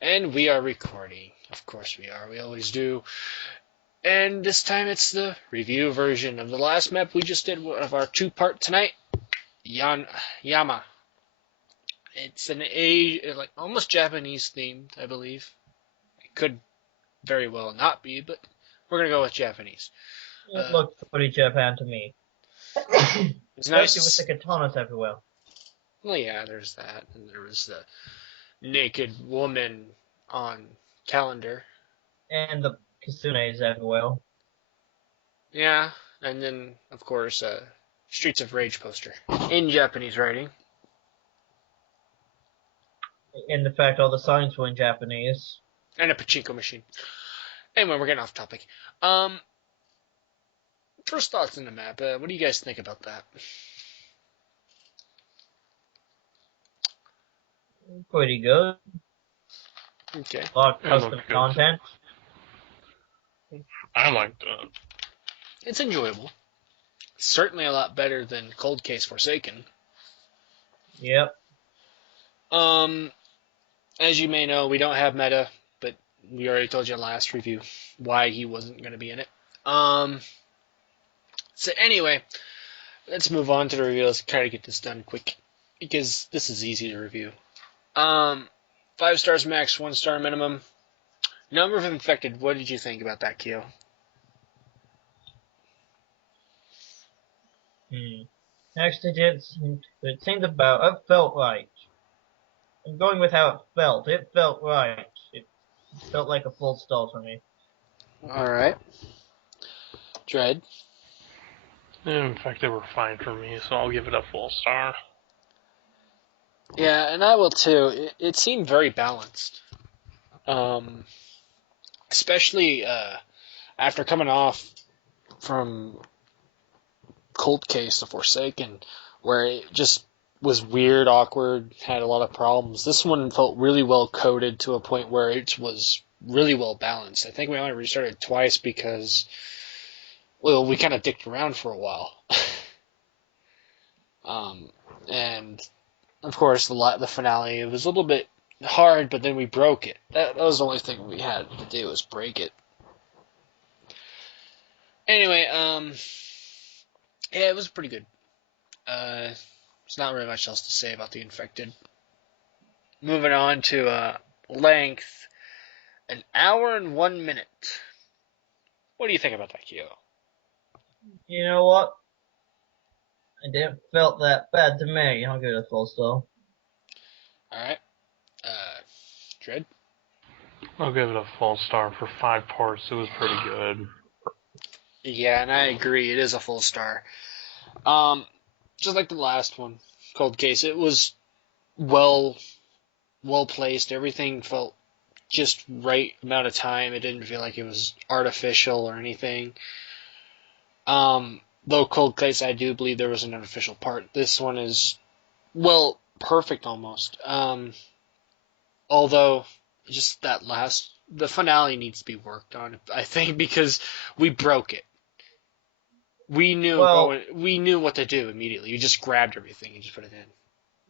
And we are recording. Of course we are. We always do. And this time it's the review version of the last map we just did of our two-part tonight. Yama. It's an like almost Japanese themed, I believe. It could very well not be, but we're gonna go with Japanese. It looked pretty Japan to me. It's Especially with nice. the katanas everywhere. Well, yeah, there's that, and there was the naked woman on calendar. And the kitsunes everywhere. Yeah, and then of course Streets of Rage poster in Japanese writing. And the fact all the signs were in Japanese. And a pachinko machine. Anyway, we're getting off topic. First thoughts on the map. What do you guys think about that? Pretty good. Okay. A lot of It custom looked good. content. I liked it. It's enjoyable. Certainly a lot better than Cold Case Forsaken. Yep. As you may know, we don't have meta, but we already told you in the last review why he wasn't going to be in it. So anyway, let's move on to the review. Let's try to get this done quick, because this is easy to review. 5 stars max, 1 star minimum. Number of infected, what did you think about that, Kyo? Next it seemed about, it felt right. I'm going with how it felt. It felt right. It felt like a full stall for me. Alright. Dread? In fact, they were fine for me, so I'll give it a full star. Yeah, and I will too. It seemed very balanced. Especially after coming off from Cold Case of Forsaken, where it just was weird, awkward, had a lot of problems. This one felt really well coded to a point where it was really well balanced. I think we only restarted twice because, well, we kind of dicked around for a while. And of course, the finale, it was a little bit hard, but then we broke it. That was the only thing we had to do, was break it. Anyway, yeah, it was pretty good. There's not really much else to say about the infected. Moving on to length, 1 hour and 1 minute. What do you think about that, Kyo? You know what? It didn't felt that bad to me. I'll give it a full star. Alright. Dread? I'll give it a full star for 5 parts. It was pretty good. Yeah, and I agree. It is a full star. Just like the last one, Cold Case, it was well placed. Everything felt just right amount of time. It didn't feel like it was artificial or anything. Though Cold Case, I do believe there was an artificial part. This one is, well, perfect almost. Although, just that the finale needs to be worked on, I think, because we broke it. We knew what to do immediately. We just grabbed everything and just put it in.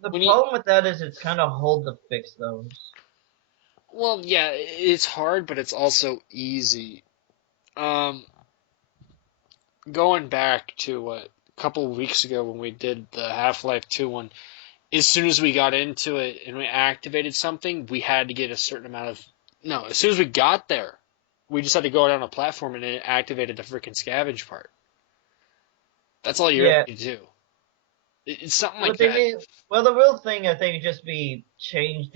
The problem with that is it's kind of hard to fix those. Well, yeah, it's hard, but it's also easy. Going back to a couple of weeks ago when we did the Half-Life 2 one, as soon as we got into it and we activated something, we had to get a certain amount of... No, as soon as we got there, we just had to go down a platform and it activated the freaking scavenge part. That's all you really need to do. It's something like that. Well, the real thing, I think, would just be change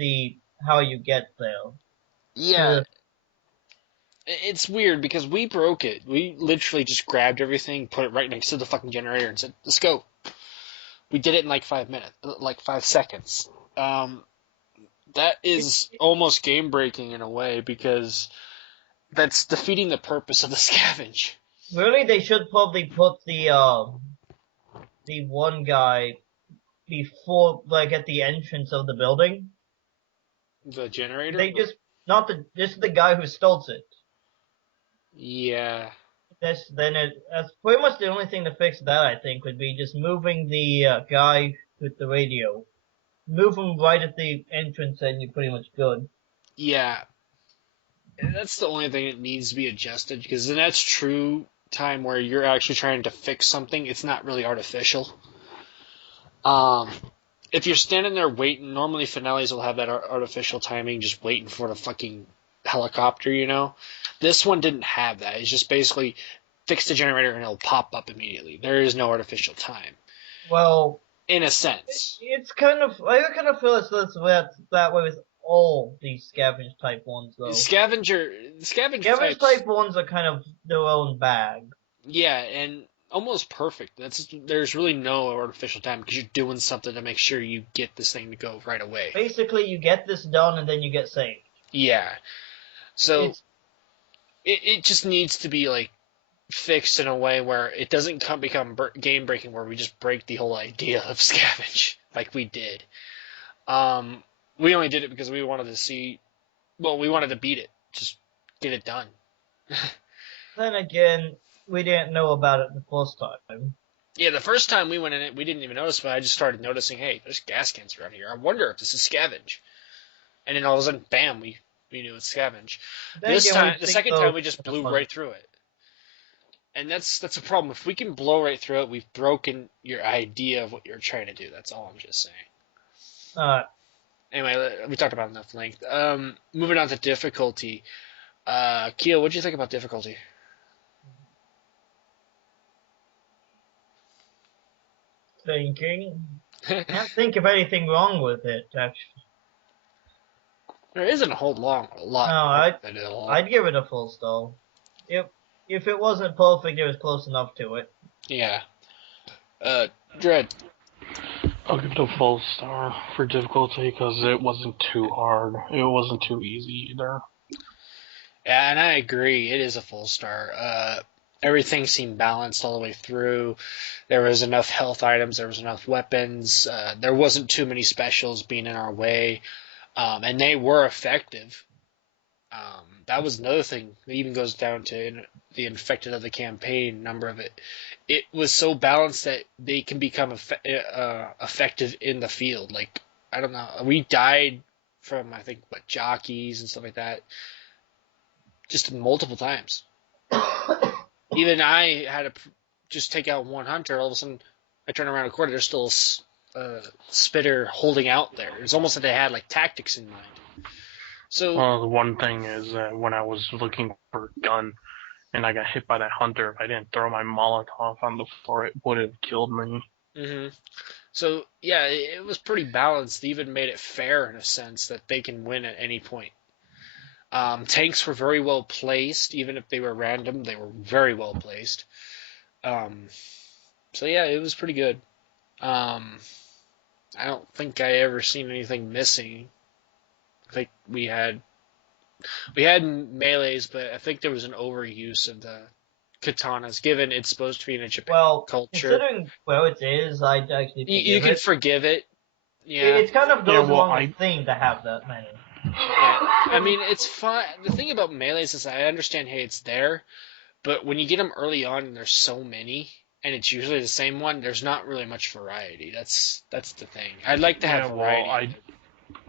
how you get there. Yeah. It's weird because we broke it. We literally just grabbed everything, put it right next to the fucking generator and said, let's go. We did it in like 5 minutes, like 5 seconds. That is almost game breaking in a way because that's defeating the purpose of the scavenge. Really, they should probably put the one guy before, like, at the entrance of the building. The generator? Just the guy who starts it. Yeah. That's pretty much the only thing to fix that, I think, would be just moving the guy with the radio. Move him right at the entrance and you're pretty much good. Yeah, that's the only thing that needs to be adjusted, because then that's true time where you're actually trying to fix something. It's not really artificial. Um, if you're standing there waiting, normally finales will have that artificial timing, just waiting for the fucking helicopter, you know? This one didn't have that. It's just basically fix the generator and it'll pop up immediately. There is no artificial time, Well, in a sense. it's kind of, I kind of feel as though it's that way with all these scavenge type ones, though. Scavenge Scavenge types, type ones are kind of their own bag. yeah, and almost perfect. There's really no artificial time because you're doing something to make sure you get this thing to go right away. Basically, you get this done and then you get saved. Yeah. So It's, it just needs to be like fixed in a way where it doesn't become game breaking, where we just break the whole idea of scavenge like we did. We only did it because we wanted to see. Well, we wanted to beat it, just get it done. then again, we didn't know about it the first time. Yeah, the first time we went in it, we didn't even notice, but I just started noticing, hey, there's gas cans around here. I wonder if this is scavenge. And then all of a sudden, bam, we knew it's scavenge. Then again, The second time, we just blew right through it. And that's a problem. If we can blow right through it, we've broken your idea of what you're trying to do. That's all I'm just saying. Anyway, we talked about enough length. Moving on to difficulty. Keo, what do you think about difficulty? Thinking. Can't think of anything wrong with it, actually. There isn't a whole lot. No, I'd give it a full star. If it wasn't perfect, it was close enough to it. Yeah. Dread. I'll give it a full star for difficulty because it wasn't too hard. It wasn't too easy either. Yeah, and I agree. It is a full star. Everything seemed balanced all the way through. There was enough health items. There was enough weapons. There wasn't too many specials being in our way. And they were effective. That was another thing. It even goes down to the infected of the campaign number of it. It was so balanced that they can become effective in the field. Like, I don't know. We died from, I think, jockeys and stuff like that just multiple times. Even I had to just take out one hunter. All of a sudden, I turn around a corner. There's still a spitter holding out there. It's almost like they had tactics in mind. So the one thing is that when I was looking for a gun and I got hit by that hunter, if I didn't throw my Molotov on the floor, it would have killed me. Mm-hmm. So yeah, it was pretty balanced. They even made it fair in a sense that they can win at any point. Tanks were very well placed, even if they were random. They were very well placed. So yeah, it was pretty good. I don't think I ever seen anything missing. I think we had melees, but I think there was an overuse of the katanas, given it's supposed to be in a Japan culture. Considering where it is, I'd actually you can forgive it. Yeah, it kind of goes along with the theme to have that many. Yeah. I mean, it's fine. The thing about melees is I understand, hey, it's there, but when you get them early on and there's so many, and it's usually the same one, there's not really much variety. That's the thing. I'd like to have variety.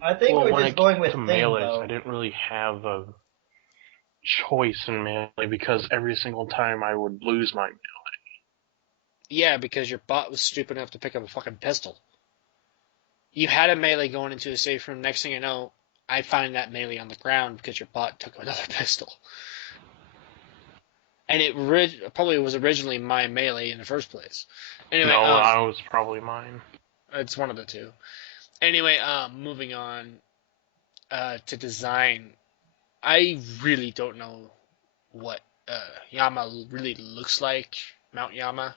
I think we're just going with melees. I didn't really have a choice in melee because every single time I would lose my melee. Yeah, because your bot was stupid enough to pick up a fucking pistol. You had a melee going into a safe room. Next thing you know, I find that melee on the ground because your bot took another pistol. And it probably was originally my melee in the first place. Anyway, no, I was probably mine. It's one of the two. Anyway, moving on to design. I really don't know what Yama really looks like, Mount Yama.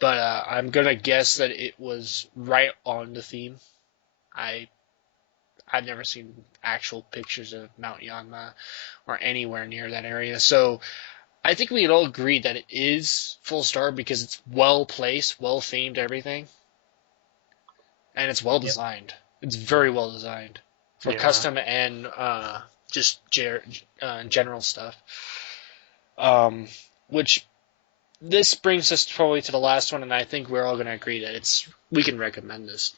But I'm going to guess that it was right on the theme. I've never seen actual pictures of Mount Yama or anywhere near that area. So I think we could all agree that it is full star because it's well placed, well themed, everything. And it's well designed. It's very well designed for custom and just general stuff. Which this brings us probably to the last one, and I think we're all going to agree that we can recommend this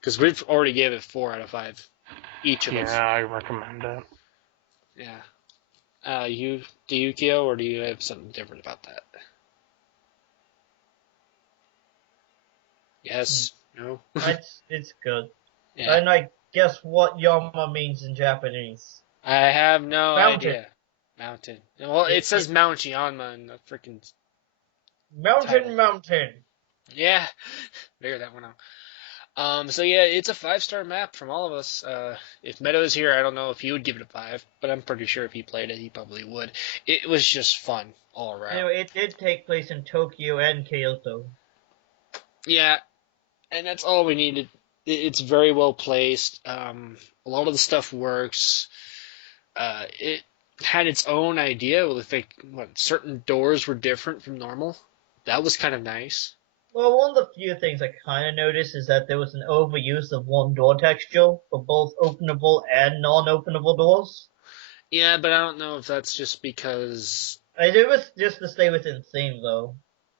because we've already gave it 4 out of 5 Each of us. Yeah, I recommend it. Yeah. Do you, Kyo, or do you have something different about that? Yes? No? It's good. Yeah. And I guess what Yama means in Japanese. I have no Mountain. idea. Mountain. Well, it says It Mount Yanma in the freaking title. mountain. Yeah. Figure that one out. So yeah, it's a 5-star map from all of us. If Meadow is here, I don't know if he would give it a 5, but I'm pretty sure if he played it, he probably would. It was just fun all around. Anyway, it did take place in Tokyo and Kyoto. Yeah, and that's all we needed. It's very well placed. A lot of the stuff works. It had its own idea with what certain doors were different from normal. That was kind of nice. Well, one of the few things I kind of noticed is that there was an overuse of one door texture for both openable and non-openable doors. Yeah, but I don't know if that's just because. It was just to stay within theme, though.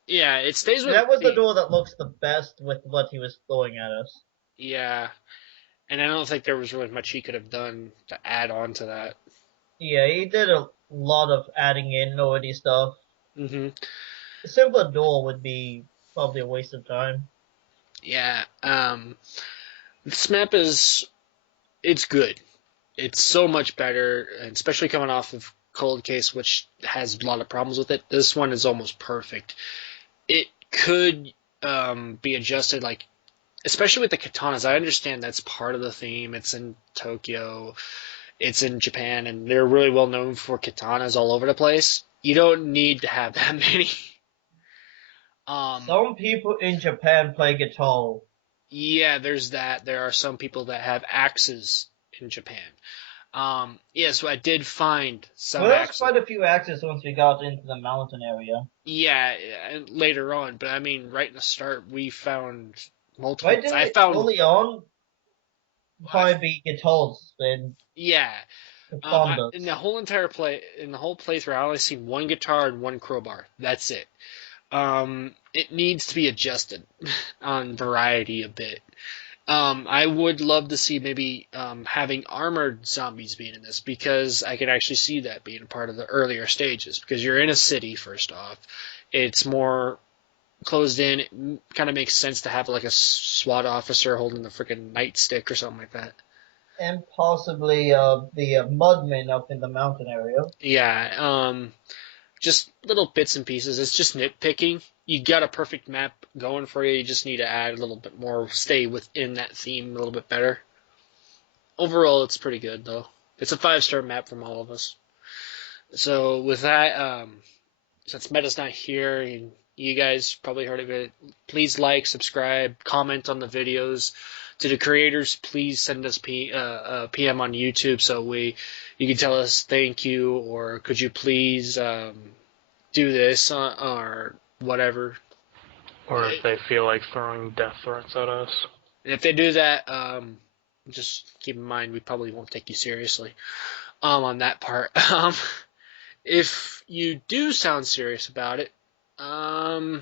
Yeah, it stays with That was the the. door that looks the best with what he was throwing at us. Yeah, and I don't think there was really much he could have done to add on to that. Yeah, he did a lot of adding in already stuff. Hmm. A simpler door would be probably a waste of time. Yeah. This map it's good. It's so much better, and especially coming off of Cold Case, which has a lot of problems with it. This one is almost perfect. It could be adjusted, like especially with the katanas. I understand that's part of the theme. It's in Tokyo, it's in Japan, and they're really well known for katanas all over the place. You don't need to have that many. Some people in Japan play guitar. Yeah, there's that. There are some people that have axes in Japan. Yeah, so I did find some Well, there was axes. quite a few axes once we got into the mountain area. Yeah, and later on, but I mean, right in the start, we found multiple. Why didn't I it found, early on probably be guitars and yeah. In katanas? the whole entire in the whole playthrough, I only seen one guitar and one crowbar. That's it. It needs to be adjusted on variety a bit. I would love to see maybe having armored zombies being in this, because I could actually see that being a part of the earlier stages, because you're in a city, first off. It's more closed in. It kind of makes sense to have like a SWAT officer holding the freaking nightstick or something like that. And possibly the mudmen up in the mountain area. Yeah, just little bits and pieces. It's just nitpicking. You got a perfect map going for you. You just need to add a little bit more, stay within that theme a little bit better. Overall, it's pretty good, though. It's a 5-star map from all of us. So with that, since Meta's not here, and you guys probably heard of it, please like, subscribe, comment on the videos. To the creators, please send us a PM on YouTube so you can tell us thank you, or could you please do this, or whatever. Or if they feel like throwing death threats at us. If they do that, just keep in mind we probably won't take you seriously on that part. If you do sound serious about it, well,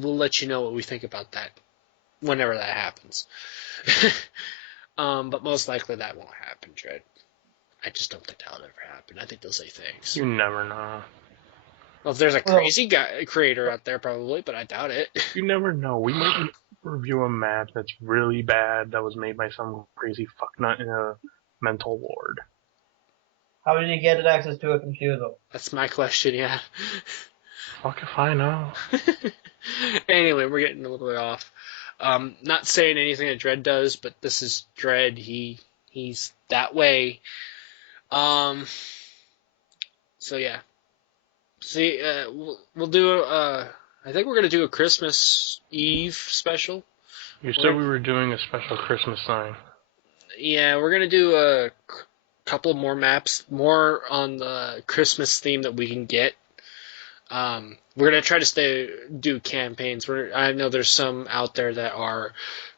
we'll let you know what we think about that whenever that happens. But most likely that won't happen, Dread. I just don't think that'll ever happen. I think they'll say thanks. You never know. Well, if there's a crazy creator out there, probably, but I doubt it. You never know. We might review a map that's really bad that was made by some crazy fucknut in a mental ward. How did he get access to a computer? That's my question, yeah. Fuck if I know. Anyway, we're getting a little bit off. Not saying anything that Dread does, but this is Dread. He's that way. So yeah. See, we'll do. I think we're gonna do a Christmas Eve special. You said we were doing a special Christmas thing. Yeah, we're gonna do a couple more maps, more on the Christmas theme that we can get. We're gonna try to do campaigns. I know there's some out there that are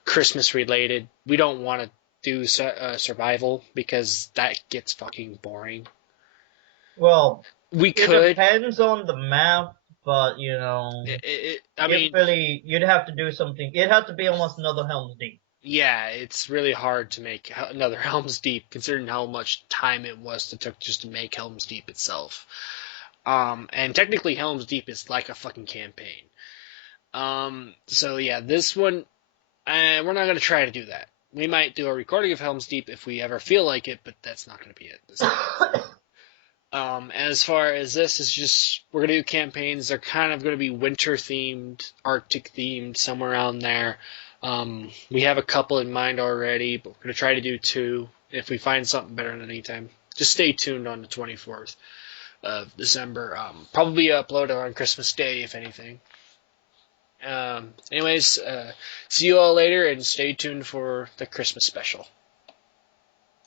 Christmas related. We don't want to do survival because that gets fucking boring. Well, We it could. depends on the map, but I mean, Really, you'd have to do something. It'd have to be almost another Helm's Deep. yeah, it's really hard to make another Helm's Deep, considering how much time it took just to make Helm's Deep itself. And technically Helm's Deep is like a fucking campaign. So yeah, this one, we're not gonna try to do that. We might do a recording of Helm's Deep if we ever feel like it, but that's not gonna be it this time. As far as this, is just we're gonna do campaigns. They're kind of gonna be winter themed, Arctic themed, somewhere around there. We have a couple in mind already, but we're gonna try to do 2 if we find something better in the meantime. Just stay tuned on the 24th of December. Probably upload it on Christmas Day, if anything. Anyways, see you all later, and stay tuned for the Christmas special.